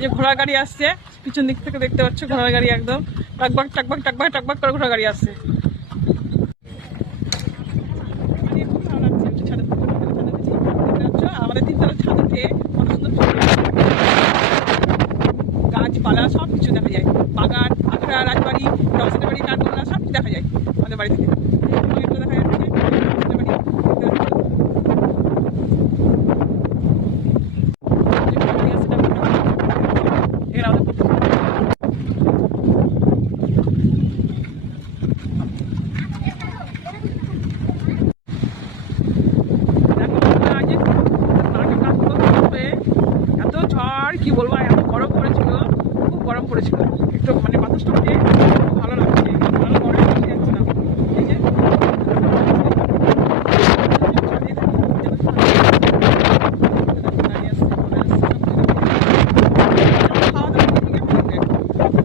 যে ঘোড়া গাড়ি আসছে, পিছন দিক থেকে দেখতে পাচ্ছ ঘোড়া গাড়ি একদম টাকবাক টাকবাক টাকবাক টাকবাক করে ঘোড়া গাড়ি আসছে। আমাদের 3 তলার ছাদ উঠে